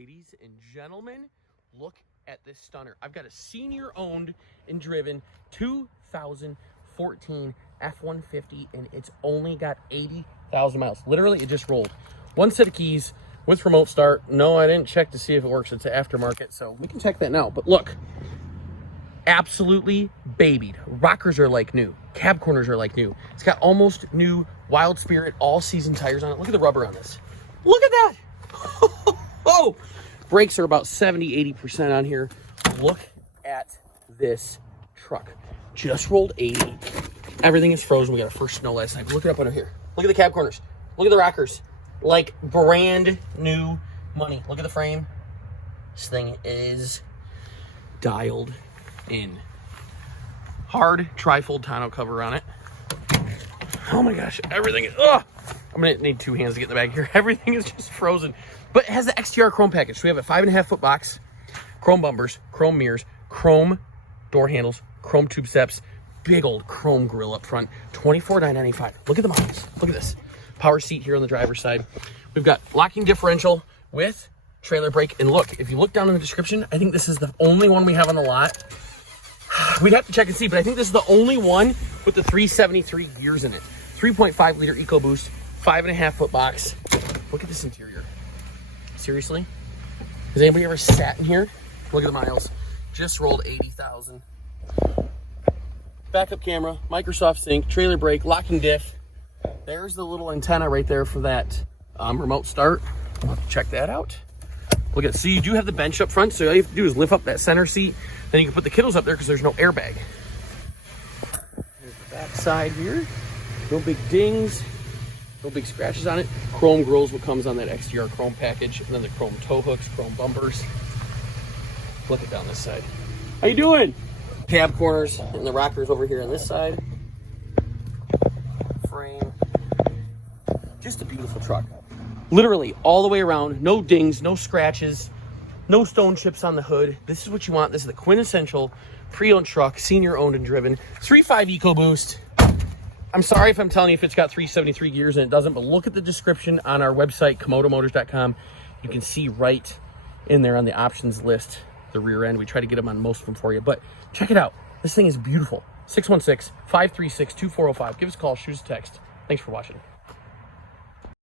Ladies and gentlemen, look at this stunner. I've got a senior owned and driven 2014 F-150 and it's only got 80,000 miles. Literally, it just rolled. One set of keys with remote start. No, I didn't check to see if it works. It's an aftermarket, so we can check that now. But look, absolutely babied. Rockers are like new. Cab corners are like new. It's got almost new Wild Spirit all-season tires on it. Look at the rubber on this. Look at that. Oh, brakes are about 70-80% on here. Look at this truck. Just rolled 80. Everything is frozen. We got our first snow last night. Look it up under here. Look at the cab corners. Look at the rockers. Like brand new money. Look at the frame. This thing is dialed in. Hard trifold tonneau cover on it. Oh my gosh, everything is, I'm gonna need two hands to get in the bag here. Everything is just frozen. But it has the XTR chrome package. So we have a 5.5 foot box, chrome bumpers, chrome mirrors, chrome door handles, chrome tube steps, big old chrome grill up front, $24,995. Look at the miles. Look at this. Power seat here on the driver's side. We've got locking differential with trailer brake. And look, if you look down in the description, I think this is the only one we have on the lot. We'd have to check and see, but I think this is the only one with the 373 gears in it. 3.5 liter EcoBoost, 5.5 foot box. Look at this interior. Seriously? Has anybody ever sat in here? Look at the miles. Just rolled 80,000. Backup camera, Microsoft sync, trailer brake, locking diff. There's the little antenna right there for that remote start. Check that out. Look at, so you do have the bench up front, so all you have to do is lift up that center seat. Then you can put the kiddos up there because there's no airbag. Here's the back side here. No big dings, no big scratches on it. Chrome grills, what comes on that XTR chrome package, and then the chrome tow hooks, chrome bumpers. Look it down this side. How you doing? Cab corners and the rockers over here on this side. Frame. Just a beautiful truck. Literally all the way around, no dings, no scratches, no stone chips on the hood. This is what you want. This is the quintessential pre-owned truck, senior owned and driven. 3.5 EcoBoost. I'm sorry if I'm telling you if it's got 373 gears and it doesn't, but look at the description on our website, comodomotors.com. You can see right in there on the options list, the rear end. We try to get them on most of them for you, but check it out. This thing is beautiful. 616-536-2405. Give us a call, shoot us a text. Thanks for watching.